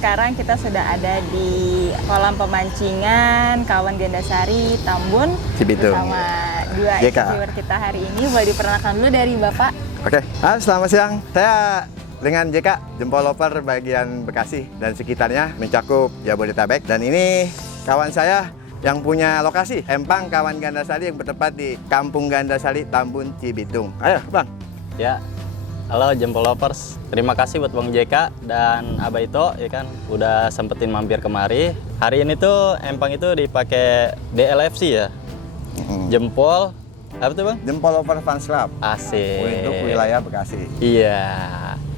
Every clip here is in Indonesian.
Sekarang kita sudah ada di kolam pemancingan Kawan Gandasari, Tambun, Cibitung. Bersama dua viewer kita hari ini. Boleh diperkenalkan dulu dari Bapak? Oke, selamat siang. Saya dengan JK, Jempol Loper bagian Bekasi dan sekitarnya mencakup Jabodetabek. Dan ini kawan saya yang punya lokasi Empang Kawan Gandasari yang bertempat di Kampung Gandasari, Tambun, Cibitung. Ayo, Bang. Ya. Halo Jempol Lovers, terima kasih buat Bang JK dan Abah Ito ya kan udah sempetin mampir kemari. Hari ini tuh Empang itu dipakai DLFC ya. Jempol apa tuh Bang? Jempol Lover Fans Club. Asik. Untuk wilayah Bekasi. Iya.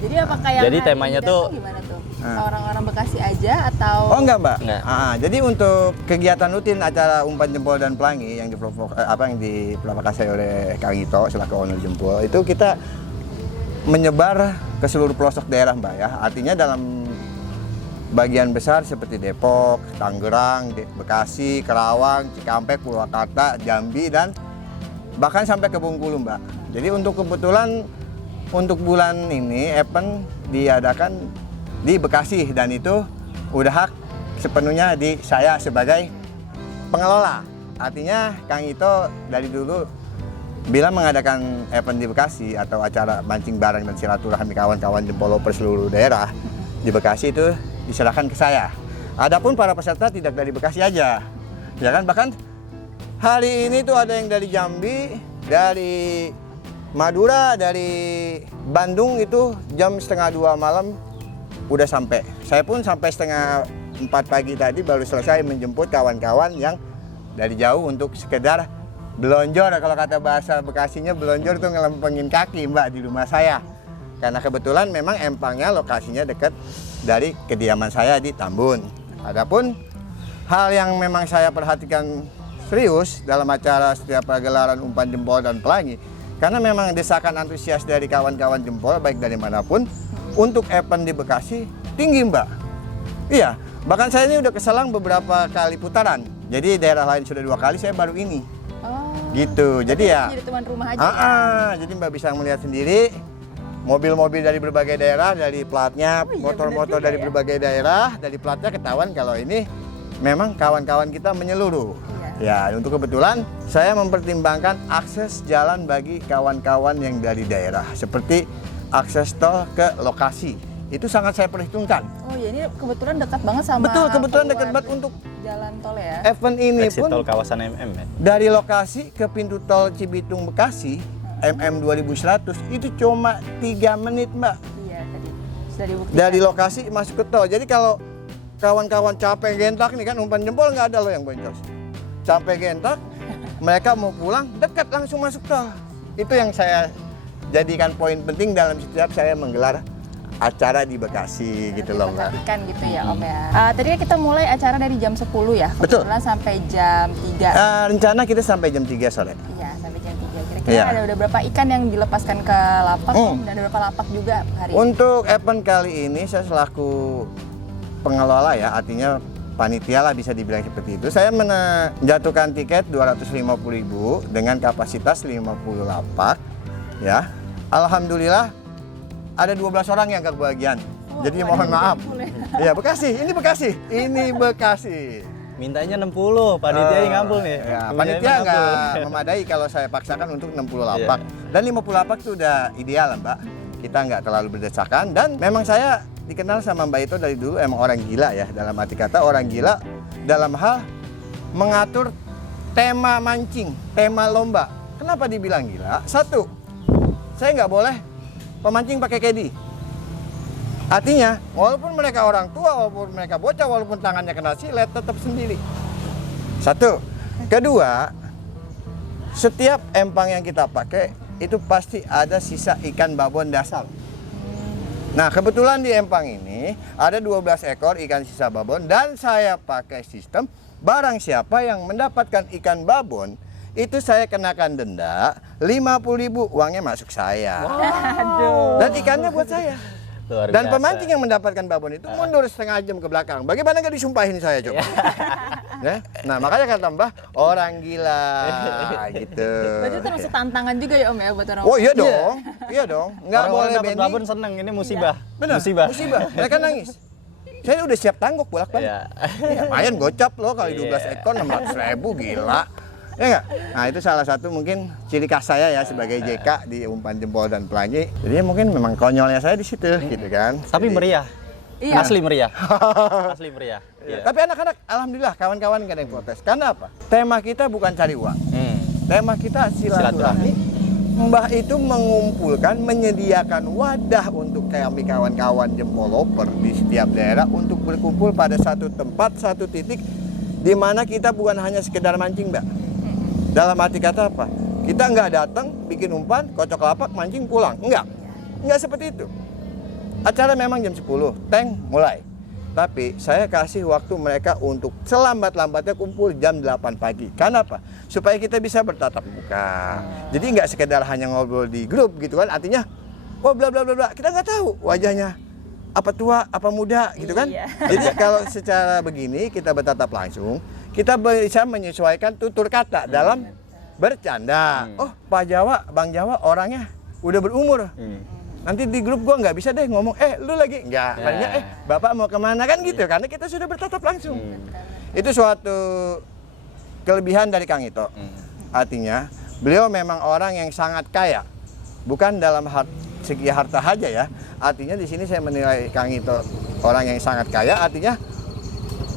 Jadi apakah yang jadi temanya tuh gimana tuh? Orang-orang Bekasi aja atau? Oh enggak Mbak. Enggak. Jadi untuk kegiatan rutin acara umpan jempol dan pelangi yang diprovokasi oleh Kang Ito selaku owner jempol itu kita menyebar ke seluruh pelosok daerah Mbak ya. Artinya dalam bagian besar seperti Depok, Tangerang, Bekasi, Karawang, Cikampek, Purwakarta, Jambi dan bahkan sampai ke Bengkulu Mbak. Jadi untuk kebetulan untuk bulan ini event diadakan di Bekasi dan itu udah hak sepenuhnya di saya sebagai pengelola. Artinya Kang Ito dari dulu bila mengadakan event di Bekasi atau acara mancing bareng dan silaturahmi kawan-kawan Jempol Loper seluruh daerah di Bekasi itu diserahkan ke saya. Adapun para peserta tidak dari Bekasi aja, ya kan? Bahkan hari ini tuh ada yang dari Jambi, dari Madura, dari Bandung itu jam 1:30 malam udah sampai. Saya pun sampai 3:30 pagi tadi baru selesai menjemput kawan-kawan yang dari jauh untuk sekedar belonjor. Kalau kata bahasa Bekasinya belonjor tuh ngelempengin kaki Mbak di rumah saya. Karena kebetulan memang Empangnya lokasinya dekat dari kediaman saya di Tambun. Adapun hal yang memang saya perhatikan serius dalam acara setiap pergelaran umpan jempol dan pelangi, karena memang desakan antusias dari kawan-kawan jempol baik dari manapun untuk event di Bekasi tinggi Mbak. Iya, bahkan saya ini udah keselang beberapa kali putaran. Jadi daerah lain sudah 2 kali, saya baru ini. Gitu, jadi ya. Jadi tuan rumah aja. Jadi Mbak bisa melihat sendiri mobil-mobil dari berbagai daerah, dari platnya, motor-motor dari berbagai daerah, dari platnya ketahuan kalau ini memang kawan-kawan kita menyeluruh. Ya, untuk kebetulan saya mempertimbangkan akses jalan bagi kawan-kawan yang dari daerah, seperti akses tol ke lokasi. Itu sangat saya perhitungkan. Oh iya, ini kebetulan dekat banget sama. Betul, kebetulan dekat banget untuk jalan tol ya. Event ini Exit pun tol kawasan MM ya. dari lokasi ke pintu tol Cibitung Bekasi MM 2100 itu cuma 3 menit Mbak. Iya tadi sudah dibuktikan. Dari lokasi masuk ke tol. Jadi kalau kawan-kawan capek gentak nih kan umpan jempol nggak ada loh yang boncos. Capek gentak, mereka mau pulang dekat langsung masuk tol. Itu yang saya jadikan poin penting dalam setiap saya menggelar acara di Bekasi gitu loh Mbak. Ikan gitu ya Om ya. Tadi kita mulai acara dari jam 10 ya. Betul. Kebetulan sampai jam 3. Rencana kita sampai jam 3 sore. Iya, sampai jam 3. Kira-kira ada udah berapa ikan yang dilepaskan ke lapak dan ada berapa lapak juga hari ini? Untuk event kali ini saya selaku pengelola ya, artinya panitia lah bisa dibilang seperti itu. Saya menjatuhkan tiket 250.000 dengan kapasitas 50 lapak ya. Alhamdulillah ada 12 orang yang kebagian. Jadi mohon maaf. Iya, Bekasi. Ini Bekasi. Ini Bekasi. Mintanya 60, panitia yang ngampul nih. Ya, panitia nggak memadai kalau saya paksakan untuk 60 lapak. Dan 50 lapak itu udah ideal Mbak. Kita nggak terlalu berdesakan. Dan memang saya dikenal sama Mbak Ito dari dulu emang orang gila ya. Dalam arti kata orang gila dalam hal mengatur tema mancing, tema lomba. Kenapa dibilang gila? Satu, saya nggak boleh pemancing pakai kedi. Artinya, walaupun mereka orang tua, walaupun mereka bocah, walaupun tangannya kena silet, tetap sendiri. Satu. Kedua, setiap empang yang kita pakai itu pasti ada sisa ikan babon dasar. Nah, kebetulan di empang ini ada 12 ekor ikan sisa babon dan saya pakai sistem barang siapa yang mendapatkan ikan babon itu saya kenakan denda 50.000, uangnya masuk saya. Aduh. Dan ikannya buat saya. Luar Dan biasa. pemancing yang mendapatkan babon itu mundur setengah jam ke belakang. Bagaimana nggak disumpahin saya coba? Ya? Nah, makanya kata Mbah, orang gila gitu. Berarti itu termasuk tantangan juga ya Om ya buat orang. Oh iya dong, iya dong. Nggak Orang-orang boleh dapat Benny. babon seneng, ini musibah. Benar, Musibah. musibah. Mereka nangis. Saya udah siap tangguk bolak-balik. Iya. Ya, lumayan gocap loh kali 12 ekor 600.000, gila. Ya nggak? Nah itu salah satu mungkin ciri khas saya ya sebagai JK di umpan jempol dan pelangi. Jadi mungkin memang konyolnya saya di situ gitu kan. Tapi Jadi- meriah. Iya. Asli meriah. Asli meriah. Iya. Tapi anak-anak alhamdulillah kawan-kawan nggak ada yang protes. Karena apa? Tema kita bukan cari uang. Tema kita silaturahmi. Mbah itu mengumpulkan, menyediakan wadah untuk kami kawan-kawan jempoloper di setiap daerah untuk berkumpul pada satu tempat, satu titik di mana kita bukan hanya sekedar mancing, Mbak. Dalam arti kata apa? Kita nggak datang, bikin umpan, kocok lapak, mancing, pulang. Nggak seperti itu. Acara memang jam 10, tank mulai. Tapi saya kasih waktu mereka untuk selambat-lambatnya kumpul jam 8 pagi. Karena apa? Supaya kita bisa bertatap muka. Jadi nggak sekedar hanya ngobrol di grup gitu kan. Artinya, oh bla bla bla bla. Kita nggak tahu wajahnya apa tua, apa muda gitu kan. Iya. Jadi kalau secara begini kita bertatap langsung, kita bisa menyesuaikan tutur kata dalam bercanda. Oh Pak Jawa, Bang Jawa orangnya udah berumur. Nanti di grup gua nggak bisa deh ngomong, lu lagi nggak, palingnya bapak mau kemana kan gitu, karena kita sudah bertatap langsung. Itu suatu kelebihan dari Kang Ito. Artinya beliau memang orang yang sangat kaya, bukan dalam segi harta saja ya. Artinya di sini saya menilai Kang Ito orang yang sangat kaya, artinya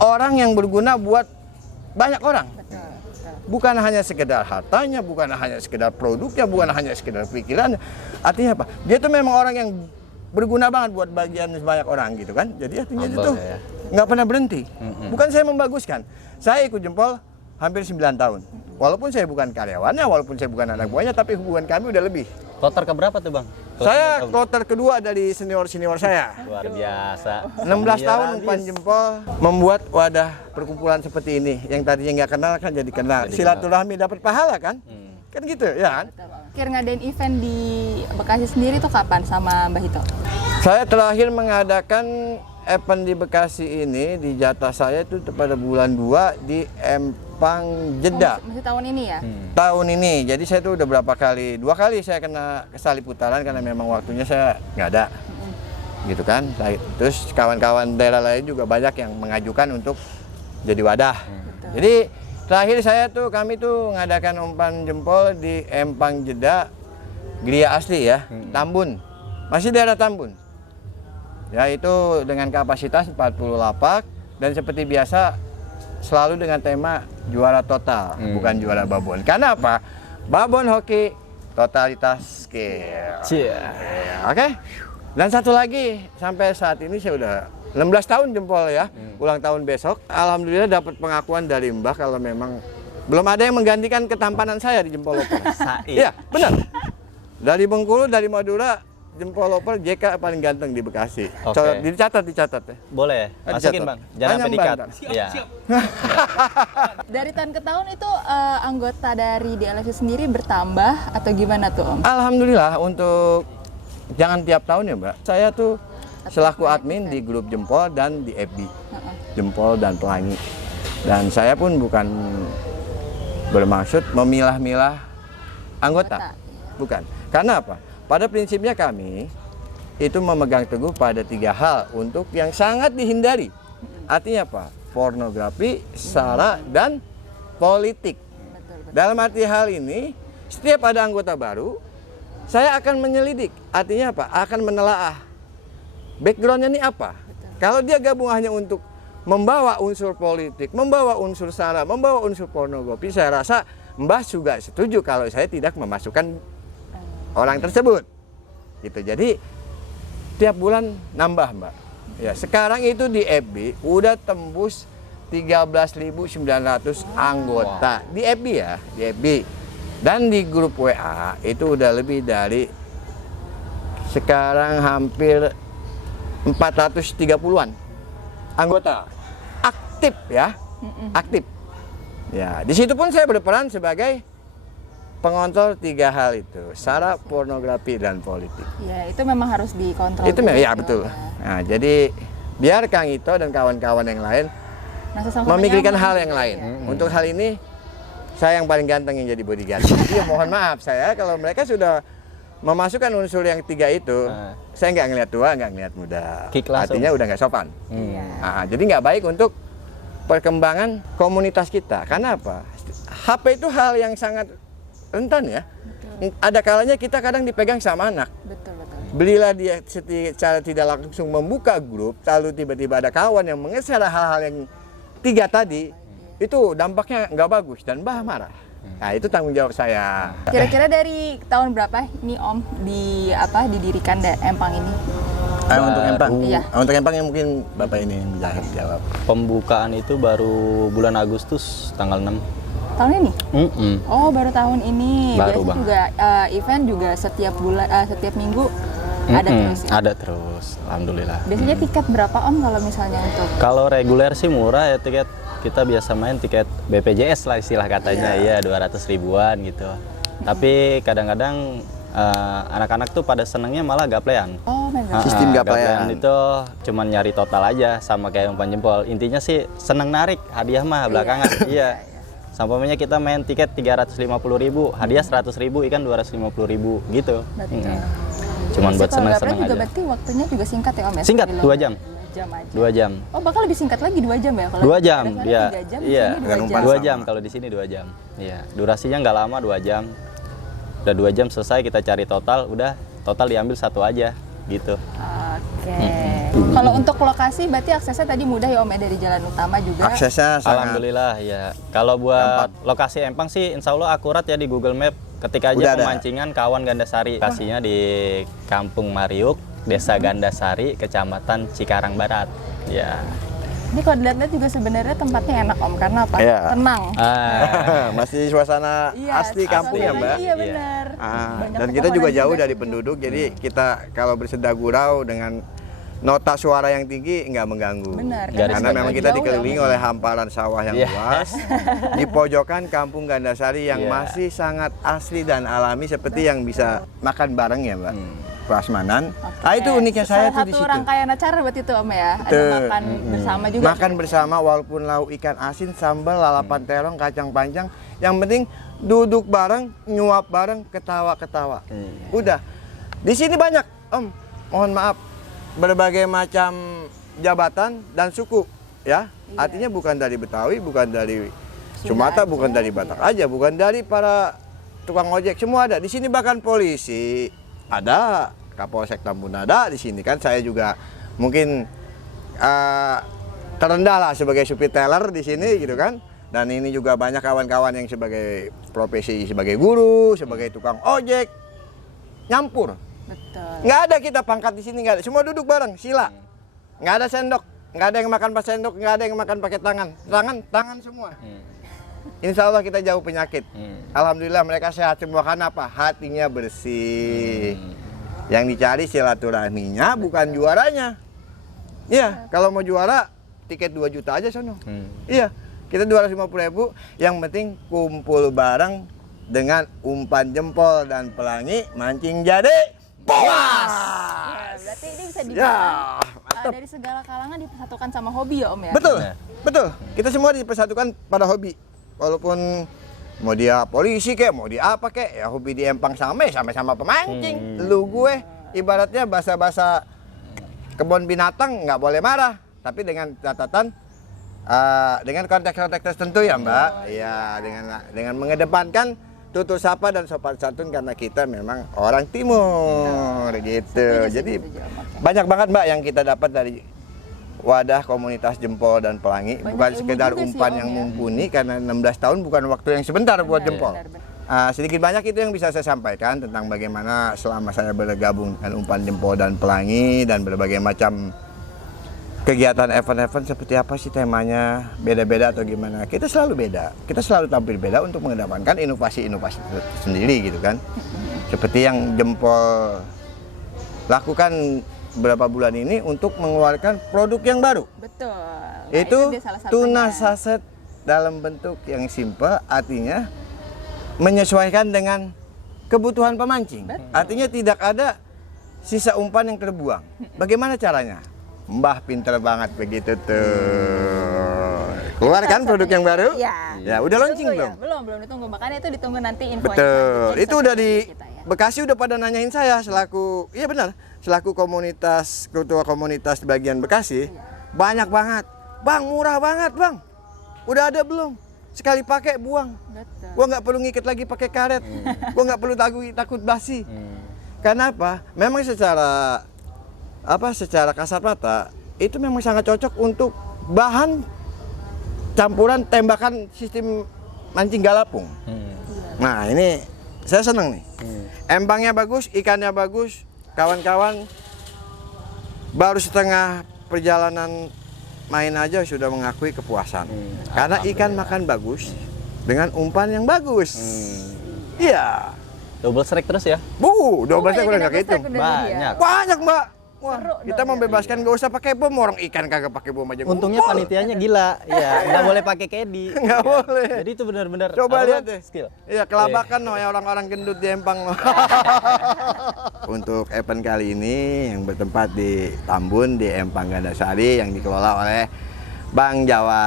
orang yang berguna buat banyak orang. Bukan hanya sekedar hartanya, bukan hanya sekedar produknya, bukan hanya sekedar pikirannya. Artinya apa? Dia tuh memang orang yang berguna banget buat bagian banyak orang gitu kan. Jadi artinya itu tuh ya. nggak pernah berhenti. Bukan saya membaguskan. Saya ikut jempol hampir 9 tahun. Walaupun saya bukan karyawannya, walaupun saya bukan anak buahnya, tapi hubungan kami udah lebih. Kloter keberapa tuh Bang? Saya kloter kedua dari senior-senior saya. Luar biasa. 16 tahun umpan jempol membuat wadah perkumpulan seperti ini. Yang tadinya nggak kenal kan jadi kenal. Silaturahmi dapat pahala kan? Kan gitu ya kan? Terakhir ngadain event di Bekasi sendiri tuh kapan sama Mbah Hito? Saya terakhir mengadakan event di Bekasi ini di jatah saya itu pada bulan 2 di Empang Jeddah. Masih tahun ini ya? Tahun ini, jadi saya tuh udah berapa kali, 2 kali saya kena kesalip putaran karena memang waktunya saya nggak ada, gitu kan. Terus kawan-kawan daerah lain juga banyak yang mengajukan untuk jadi wadah. Jadi terakhir kami tuh ngadakan umpan jempol di Empang Jeddah, Gria asli ya, Tambun, masih daerah Tambun. Ya itu dengan kapasitas 40 lapak dan seperti biasa selalu dengan tema juara total, bukan juara babon. Karena apa? Babon hoki, totalitas skill. Oke? Dan satu lagi, sampai saat ini saya udah 16 tahun jempol ya, ulang tahun besok. Alhamdulillah dapat pengakuan dari Mbah kalau memang belum ada yang menggantikan ketampanan saya di jempol loper. Iya, benar. Dari Bengkulu, dari Madura, jempol loper JK paling ganteng di Bekasi. Oke. Dicatat ya. Boleh, masukin Bang. Jangan Hanya sampai dikat. Bang. Iya. Dari tahun ke tahun itu anggota dari DLFC sendiri bertambah atau gimana tuh Om? Alhamdulillah untuk jangan tiap tahun ya Mbak. Saya tuh selaku admin di grup jempol dan di FB. Jempol dan pelangi. Dan saya pun bukan bermaksud memilah-milah anggota. Bukan. Karena apa? Pada prinsipnya kami itu memegang teguh pada 3 hal untuk yang sangat dihindari. Artinya apa? Pornografi, sara, dan politik. Dalam arti hal ini, setiap ada anggota baru, saya akan menyelidik. Artinya apa? Akan menelaah. Backgroundnya ini apa? Kalau dia gabung hanya untuk membawa unsur politik, membawa unsur sara, membawa unsur pornografi, saya rasa Mbah juga setuju kalau saya tidak memasukkan orang tersebut. Gitu. Jadi tiap bulan nambah, Mbak. Ya, sekarang itu di FB udah tembus 13.900 anggota di FB ya, di FB. Dan di grup WA itu udah lebih dari sekarang hampir 430-an anggota aktif ya, aktif. Ya, di situ pun saya berperan sebagai pengontrol 3 hal itu, sara, pornografi, dan politik. Ya, itu memang harus dikontrol. Itu dulu, ya betul. Nah, jadi biar Kang Ito dan kawan-kawan yang lain Nah, sesama memikirkan nyaman hal gitu yang lain. ya. Untuk hal ini saya yang paling ganteng yang jadi bodyguard. Jadi mohon maaf saya kalau mereka sudah memasukkan unsur yang 3 itu, saya nggak ngelihat tua, nggak ngelihat muda. Kick langsung. Artinya udah nggak sopan. Iya. Nah, jadi nggak baik untuk perkembangan komunitas kita. Karena apa? HP itu hal yang sangat rentan ya. Ada kalanya kita kadang dipegang sama anak. Betul. Belilah dia secara tidak langsung membuka grup, lalu tiba-tiba ada kawan yang mengeser hal-hal yang 3 tadi, itu dampaknya nggak bagus dan bah marah. Nah, itu tanggung jawab saya. Kira-kira dari tahun berapa nih Om didirikan Empang ini? Untuk Empang, Iya. untuk Empang yang mungkin Bapak ini yang jawab. Pembukaan itu baru bulan Agustus tanggal 6. Tahun ini? Mm-mm. Oh, baru tahun ini. Baru Biasanya banget. juga event juga setiap bulan, setiap minggu ada terus. Ya? Ada terus, alhamdulillah. Biasanya tiket berapa Om kalau misalnya untuk? Kalau reguler sih murah ya tiket. Kita biasa main tiket BPJS lah istilah katanya, ya 200 ribuan gitu. Tapi kadang-kadang anak-anak tuh pada senengnya malah gaplean. Oh, mega. Sistem gaplean. Itu cuman nyari total aja sama kayak umpan jempol. Intinya sih seneng narik, hadiah mah belakangan. Iya. Sampainya kita main tiket 350.000, hadiah 100.000, ikan 250.000 gitu. Betul. Cuman buat Kalau seneng-seneng juga aja. berarti waktunya juga singkat ya Om ya? Singkat, 2 jam. 2 jam aja. 2 jam. Oh, bakal lebih singkat lagi 2 jam ya? Kalau 2 jam, biasanya ya. 3 jam, Iya. di sini 2 Dengan jam. umpan 2 sama. jam kalau di sini 2 jam. Iya. Durasinya nggak lama, 2 jam. Udah 2 jam selesai kita cari total, udah total diambil 1 aja gitu. Oke. Kalau untuk lokasi berarti aksesnya tadi mudah ya Om ya, dari jalan utama juga. Aksesnya sangat Alhamdulillah ya. Kalau buat lokasi Empang sih insya Allah akurat ya di Google Map. Ketika Udah aja ada. pemancingan Kawan Gandasari. Lokasinya di Kampung Mariuk, Desa Gandasari, Kecamatan Cikarang Barat. Ya. Ini kalau dilihat-lihat juga sebenarnya tempatnya enak Om, karena apa? Iya. Tenang. masih suasana asli kampung ya, Mbak. Iya benar. Banyak Dan kita juga pepohonan jauh juga dari sih. penduduk, jadi kita kalau bersenda gurau dengan nota suara yang tinggi nggak mengganggu. Benar, Garis Karena memang kita jauh ya, dikelilingi oleh hamparan sawah yang Iya. luas di pojokan Kampung Gandasari yang Iya. masih sangat asli dan alami seperti yang bisa makan bareng ya, Mbak. Prasmanan. Nah, itu uniknya saya tuh di Satu situ. rangkaian acara berarti itu Om ya. Ada Betul. makan bersama juga. Makan bersama walaupun lauk ikan asin, sambal, lalapan terong, kacang panjang. Yang penting duduk bareng, nyuap bareng, ketawa-ketawa. Udah. Di sini banyak, Om. Mohon maaf. Berbagai macam jabatan dan suku, ya. Artinya bukan dari Betawi, bukan dari Sumatera, bukan dari Batak aja, bukan dari para tukang ojek, semua ada. Di sini bahkan polisi ada, Kapolsek Tambun ada di sini kan. Saya juga mungkin terendah lah sebagai supir teller di sini gitu kan. Dan ini juga banyak kawan-kawan yang sebagai profesi sebagai guru, sebagai tukang ojek, nyampur. Betul. Nggak ada kita pangkat di sini, nggak ada. Semua duduk bareng, sila. Nggak ada sendok, nggak ada yang makan pakai sendok, nggak ada yang makan pakai tangan. Tangan semua. Insya Allah kita jauh penyakit. Alhamdulillah mereka sehat semua. Karena apa? Hatinya bersih. Yang dicari silaturahminya, bukan juaranya. Iya, kalau mau juara tiket 2 juta aja sono. Iya, kita 250.000. Yang penting kumpul bareng dengan umpan jempol dan pelangi, mancing jadi puas. Ya, berarti ini bisa Ya, dibilang dari segala kalangan dipersatukan sama hobi ya Om ya. betul, betul. Kita semua dipersatukan pada hobi. Walaupun mau dia polisi kek, mau dia apa kek, ya hobi di Empang sama-sama pemancing. Lu gue ibaratnya bahasa-bahasa kebun binatang nggak boleh marah, tapi dengan catatan dengan konteks-konteks tertentu ya Mbak. Iya, dengan mengedepankan tutur sapa dan sopan santun karena kita memang orang timur gitu. Jadi banyak banget Mbak yang kita dapat dari wadah komunitas jempol dan pelangi. Banyak Bukan ilmu sekedar juga sih, umpan Om, yang ya. mumpuni karena 16 tahun bukan waktu yang sebentar buat jempol. Benar. Sedikit banyak itu yang bisa saya sampaikan tentang bagaimana selama saya bergabung dengan umpan jempol dan pelangi dan berbagai macam kegiatan event-event seperti apa sih temanya, beda-beda atau gimana. Kita selalu beda, kita selalu tampil beda untuk mengedepankan inovasi-inovasi sendiri gitu kan. Seperti yang jempol lakukan beberapa bulan ini untuk mengeluarkan produk yang baru. Betul. Nah, Itu dia salah satunya. tuna saset dalam bentuk yang simple, artinya menyesuaikan dengan kebutuhan pemancing. Betul. Artinya tidak ada sisa umpan yang terbuang. Bagaimana caranya? Mbah pinter banget begitu tuh. Keluar kan produk yang baru? Ya. Ya, udah launching Tunggu belum? Ya? Belum ditunggu. Makanya itu ditunggu nanti info. Betul. Itu udah di kita, ya. Bekasi udah pada nanyain saya selaku, iya benar, selaku komunitas, ketua komunitas di bagian Bekasi. Banyak banget. Bang, murah banget, Bang. Udah ada belum? Sekali pakai buang. Betul. Gua nggak perlu ngikat lagi pakai karet. Gua nggak perlu takut basi. Karena apa? Memang secara kasat mata itu memang sangat cocok untuk bahan campuran tembakan sistem mancing galapung. Nah, ini saya seneng nih. Empangnya bagus, ikannya bagus. Kawan-kawan baru setengah perjalanan main aja sudah mengakui kepuasan. Karena ikan makan bagus dengan umpan yang bagus. Iya. Double strike terus ya? Double banyak saya udah yang nggak double hitung. strike udah jadi ya? Banyak. Banyak, Mbak. Wah, Seru kita dong, membebaskan nggak usah pakai bom, orang ikan kagak pakai bom aja. Untungnya ngumpul. panitianya gila, ya nggak boleh pakai kedi. Nggak boleh. Jadi itu benar-benar. Coba apa, lihat Bang? deh. Skill. Iya, kelabakan loh ya orang-orang gendut di Empang loh. Untuk event kali ini yang bertempat di Tambun di Empang Gandasari yang dikelola oleh Bang Jawa.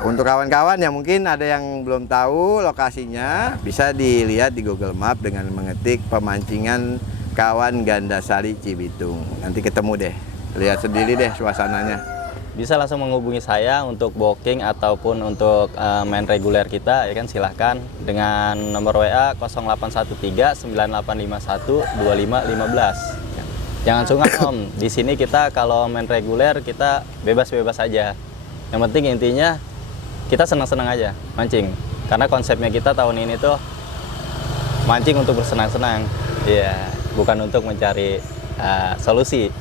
Untuk kawan-kawan yang mungkin ada yang belum tahu lokasinya, bisa dilihat di Google Map dengan mengetik pemancingan Kawan Gandasari Cibitung. Nanti ketemu deh, lihat sendiri deh suasananya. Bisa langsung menghubungi saya untuk booking ataupun untuk main reguler kita, ya kan, silahkan dengan nomor WA 0813 9851 2515. Jangan sungkan Om, di sini kita kalau main reguler kita bebas-bebas aja. Yang penting intinya kita senang-senang aja mancing. Karena konsepnya kita tahun ini tuh mancing untuk bersenang-senang. Iya, bukan untuk mencari solusi.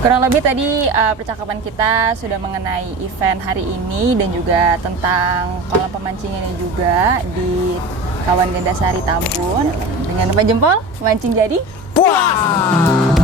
Kurang lebih tadi percakapan kita sudah mengenai event hari ini dan juga tentang kolam pemancingannya juga di Kawan Gandasari Tambun. Dengan umpan jempol, mancing jadi Puas!